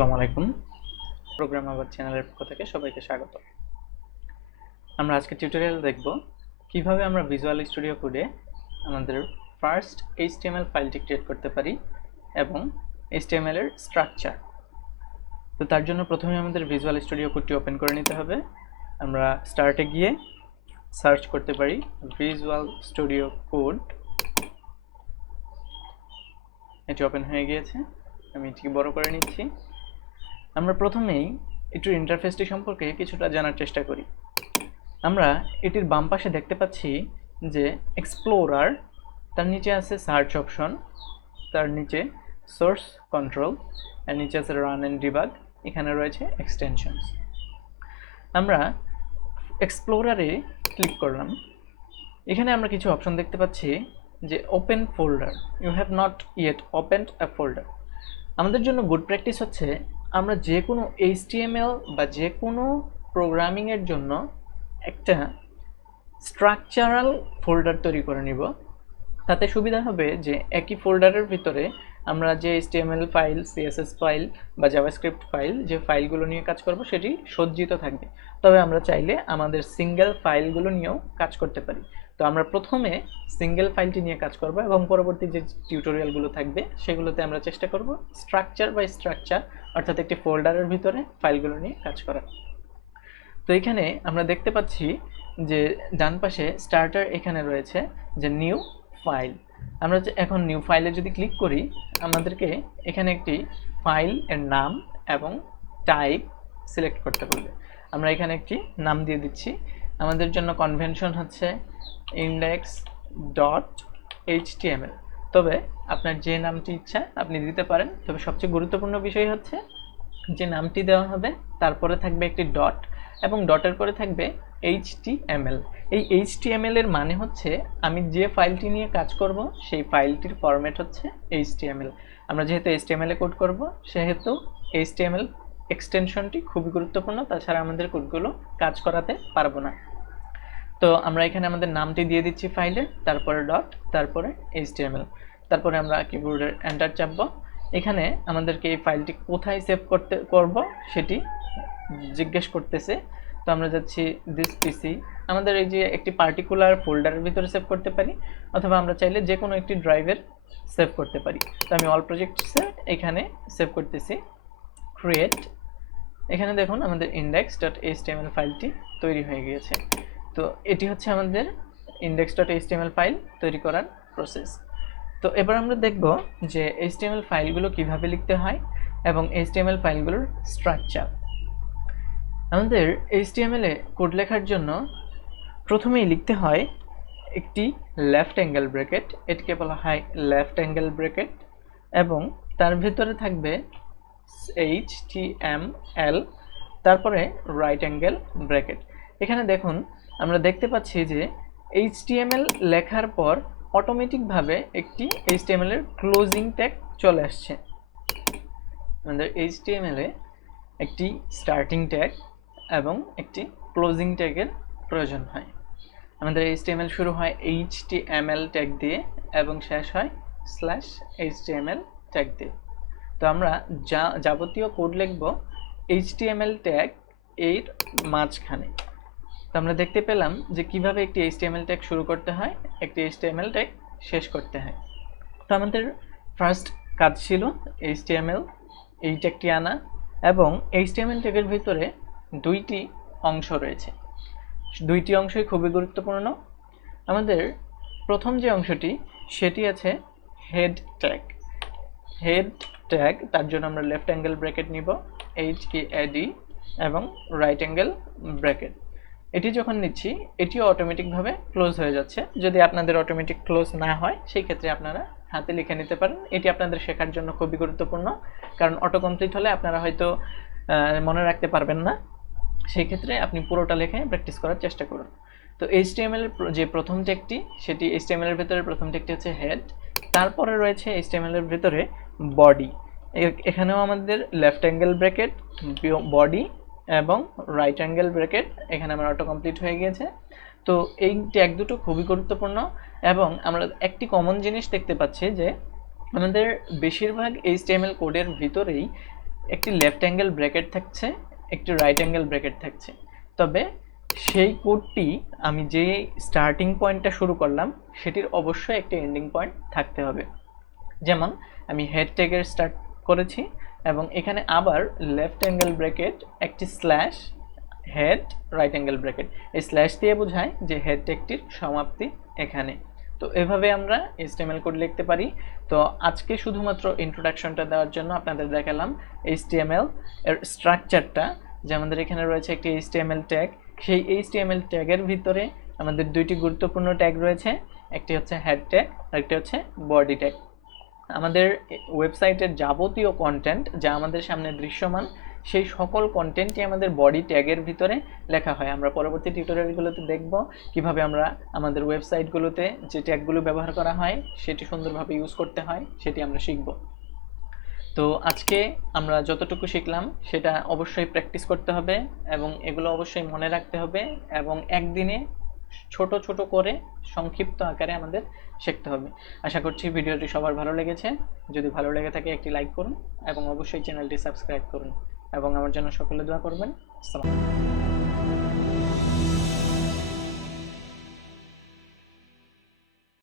আসসালামু আলাইকুম। প্রোগ্রামাবাদ চ্যানেলের পক্ষ থেকে সবাইকে স্বাগত। আমরা আজকে টিউটোরিয়াল দেখব কিভাবে আমরা ভিজুয়াল স্টুডিও কোডে আমাদের ফার্স্ট এইচটিএমএল ফাইলটি ক্রিয়েট করতে পারি এবং এইচটিএমএল এর স্ট্রাকচার। তো তার জন্য প্রথমে আমাদের ভিজুয়াল স্টুডিও কোডটি ওপেন করে নিতে হবে। আমরা স্টার্টে গিয়ে সার্চ করতে পারি ভিজুয়াল স্টুডিও কোড। এটি ওপেন হয়ে গিয়েছে, আমি এটিকে বড় করে নিচ্ছি। আমরা প্রথমেই এটির ইন্টারফেসটি সম্পর্কে কিছুটা জানার চেষ্টা করি। আমরা এটির বাম পাশে দেখতে পাচ্ছি যে এক্সপ্লোরার, তার নিচে আছে সার্চ অপশন, তার নিচে সোর্স কন্ট্রোল, এর নিচে আছে রান অ্যান্ড ডিবাগ, এখানে রয়েছে এক্সটেনশনস। আমরা এক্সপ্লোরারে ক্লিক করলাম। এখানে আমরা কিছু অপশন দেখতে পাচ্ছি যে open folder, you have not yet opened a folder. আমাদের জন্য গুড প্র্যাকটিস হচ্ছে আমরা যে কোনো এইচটিএমএল বা যে কোনো প্রোগ্রামিংয়ের জন্য একটা স্ট্রাকচারাল ফোল্ডার তৈরি করে নিব। তাতে সুবিধা হবে যে একই ফোল্ডারের ভিতরে আমরা যে এইচটিএমএল ফাইল, সিএসএস ফাইল বা জাভাস্ক্রিপ্ট ফাইল, যে ফাইলগুলো নিয়ে কাজ করব সেটি সজ্জিত থাকবে। তবে আমরা চাইলে আমাদের সিঙ্গেল ফাইলগুলো নিয়েও কাজ করতে পারি। তো আমরা প্রথমে সিঙ্গেল ফাইলটি নিয়ে কাজ করব এবং পরবর্তী যে টিউটোরিয়ালগুলো থাকবে সেগুলোতে আমরা চেষ্টা করব স্ট্রাকচার বাই স্ট্রাকচার, অর্থাৎ একটি ফোল্ডারের ভিতরে ফাইলগুলো নিয়ে কাজ করা। তো এখানে আমরা দেখতে পাচ্ছি যে ডান পাশে স্টার্টার এখানে রয়েছে যে নিউ ফাইল। আমরা এখন নিউ ফাইলে যদি ক্লিক করি, আমাদেরকে এখানে একটি ফাইল এর নাম এবং টাইপ সিলেক্ট করতে বলবে। আমরা এখানে একটি নাম দিয়ে দিচ্ছি। আমাদের জন্য কনভেনশন হচ্ছে index.html, তবে আপনার যে নামটি ইচ্ছা আপনি দিতে পারেন। তবে সবচেয়ে গুরুত্বপূর্ণ বিষয় হচ্ছে যে নামটি দেওয়া হবে তারপরে থাকবে একটি ডট এবং ডটের পরে থাকবে HTML। এই HTML এর মানে হচ্ছে আমি যে ফাইলটি নিয়ে কাজ করব সেই ফাইলটির ফরম্যাট হচ্ছে HTML। আমরা যেহেতু HTML এ কোড করব সেহেতু HTML এক্সটেনশনটি খুবই গুরুত্বপূর্ণ, তাছাড়া আমাদের কোডগুলো কাজ করাতে পারবো না। তো আমরা এখানে আমাদের নামটি দিয়ে দিচ্ছি ফাইলের, তারপরে ডট, তারপরে HTML, তারপরে আমরা কিবোর্ডের এন্টার চাপবো। এখানে আমাদেরকে এই ফাইলটি কোথায় সেভ করব সেটি জিজ্ঞেস করতেছে। তো আমরা যাচ্ছি দিস পিসি। আমাদের এই যে একটি পার্টিকুলার ফোল্ডারের ভিতরে সেভ করতে পারি, অথবা আমরা চাইলে যে কোনো একটি ড্রাইভের সেভ করতে পারি। তো আমি অল প্রজেক্টসে এখানে সেভ করতেছি। ক্রিয়েট, এখানে দেখুন আমাদের index.html ফাইলটি তৈরি হয়ে গিয়েছে। তো এটি হচ্ছে আমাদের index.html ফাইল তৈরি করার প্রসেস। তো এবার আমরা দেখব যে HTML ফাইলগুলো কিভাবে লিখতে হয় এবং HTML ফাইলগুলোর স্ট্রাকচার। আমাদের HTML এ কোড লেখার জন্য প্রথমেই লিখতে হয় একটি লেফট অ্যাঙ্গেল ব্র্যাকেট, এটিকে বলা হয় লেফট অ্যাঙ্গেল ব্র্যাকেট, এবং তার ভিতরে থাকবে HTML, তারপরে রাইট অ্যাঙ্গেল ব্র্যাকেট। এখানে দেখুন আমরা দেখতে পাচ্ছি যে HTML লেখার পর অটোমেটিকভাবে একটি HTML এর ক্লোজিং ট্যাগ চলে আসছে। আমাদের HTML এ একটি স্টার্টিং ট্যাগ এবং একটি ক্লোজিং ট্যাগের প্রয়োজন হয়। আমাদের HTML শুরু হয় HTML ট্যাগ দিয়ে এবং শেষ হয় /HTML ট্যাগ দিয়ে। তো আমরা যাবতীয় কোড লিখব HTML ট্যাগ এর মাঝখানে। তো আমরা দেখতে পেলাম যে কিভাবে একটি HTML ট্যাগ শুরু করতে হয়, একটি HTML ট্যাগ শেষ করতে হয়। তো আমাদের ফার্স্ট কাজ ছিল HTML এই ট্যাগটি আনা, এবং HTML ট্যাগের ভিতরে দুইটি অংশ রয়েছে। দুইটি অংশই খুবই গুরুত্বপূর্ণ। আমাদের প্রথম যে অংশটি সেটি আছে হেড ট্যাগ। হেড ট্যাগ, তার জন্য আমরা লেফট অ্যাঙ্গেল ব্র্যাকেট নিব, HEAD, এবং রাইট অ্যাঙ্গেল ব্র্যাকেট। এটি যখন নিচ্ছি এটিও অটোমেটিকভাবে ক্লোজ হয়ে যাচ্ছে। যদি আপনাদের অটোমেটিক ক্লোজ না হয় সেই ক্ষেত্রে আপনারা হাতে লিখে নিতে পারেন। এটি আপনাদের শেখার জন্য খুবই গুরুত্বপূর্ণ, কারণ অটো কমপ্লিট হলে আপনারা হয়তো মনে রাখতে পারবেন না। সেই ক্ষেত্রে আপনি পুরোটা লিখে প্র্যাকটিস করার চেষ্টা করুন। তো HTML এর যে প্রথম ট্যাগটি সেটি HTML এর ভিতরে প্রথম ট্যাগটি হচ্ছে হেড, তারপরে রয়েছে HTML এর ভিতরে বডি। এখানেও আমাদের লেফট অ্যাঙ্গেল ব্র্যাকেট, বডি এবং রাইট অ্যাঙ্গেল ব্র্যাকেট, এখানে আমার অটো কমপ্লিট হয়ে গিয়েছে। তো এই ট্যাগ দুটো খুবই গুরুত্বপূর্ণ, এবং আমরা একটি কমন জিনিস দেখতে পাচ্ছি যে আমাদের বেশিরভাগ HTML কোডের ভিতরেই একটি লেফট অ্যাঙ্গেল ব্র্যাকেট থাকছে, একটি রাইট অ্যাঙ্গেল ব্র্যাকেট থাকছে। তবে সেই কোডটি আমি যে স্টার্টিং পয়েন্টটা শুরু করলাম সেটির অবশ্যই একটি এন্ডিং পয়েন্ট থাকতে হবে। যেমন আমি হেড ট্যাগের স্টার্ট করেছি এবং এখানে আবার লেফট অ্যাঙ্গেল ব্র্যাকেট, একটি slash, head, right angle bracket. এই স্ল্যাশ দিয়ে বোঝায় যে হেড ট্যাগটির সমাপ্তি এখানে। তো এভাবে আমরা HTML কোড লিখতে পারি। তো আজকে শুধুমাত্র ইন্ট্রোডাকশনটা দেওয়ার জন্য আপনাদের দেখালাম HTML এর স্ট্রাকচারটা, যে আমাদের এখানে রয়েছে একটি HTML ট্যাগ। সেই HTML ট্যাগের ভিতরে আমাদের দুইটি গুরুত্বপূর্ণ ট্যাগ রয়েছে, একটি হচ্ছে হেড ট্যাগ আর একটি হচ্ছে বডি ট্যাগ। আমাদের ওয়েবসাইটের যাবতীয় কন্টেন্ট যা আমাদের সামনে দৃশ্যমান, সেই সকল কন্টেন্টই আমাদের বডি ট্যাগের ভিতরে লেখা হয়। আমরা পরবর্তী টিউটোরিয়ালগুলোতে দেখব কিভাবে আমরা আমাদের ওয়েবসাইটগুলোতে যে ট্যাগগুলো ব্যবহার করা হয় সেটি সুন্দরভাবে ইউজ করতে হয়, সেটি আমরা শিখব। তো আজকে আমরা যতটুকু শিখলাম সেটা অবশ্যই প্র্যাকটিস করতে হবে এবং এগুলো অবশ্যই মনে রাখতে হবে এবং একদিনে ছোট ছোট করে সংক্ষিপ্ত আকারে আমাদের শিখতে হবে। আশা করছি ভিডিওটি সবার ভালো লেগেছে। যদি ভালো লেগে থাকে একটি লাইক করুন এবং অবশ্যই চ্যানেলটি সাবস্ক্রাইব করুন এবং আমার জন্য সকলে দোয়া করবেন। আসসালামু আলাইকুম।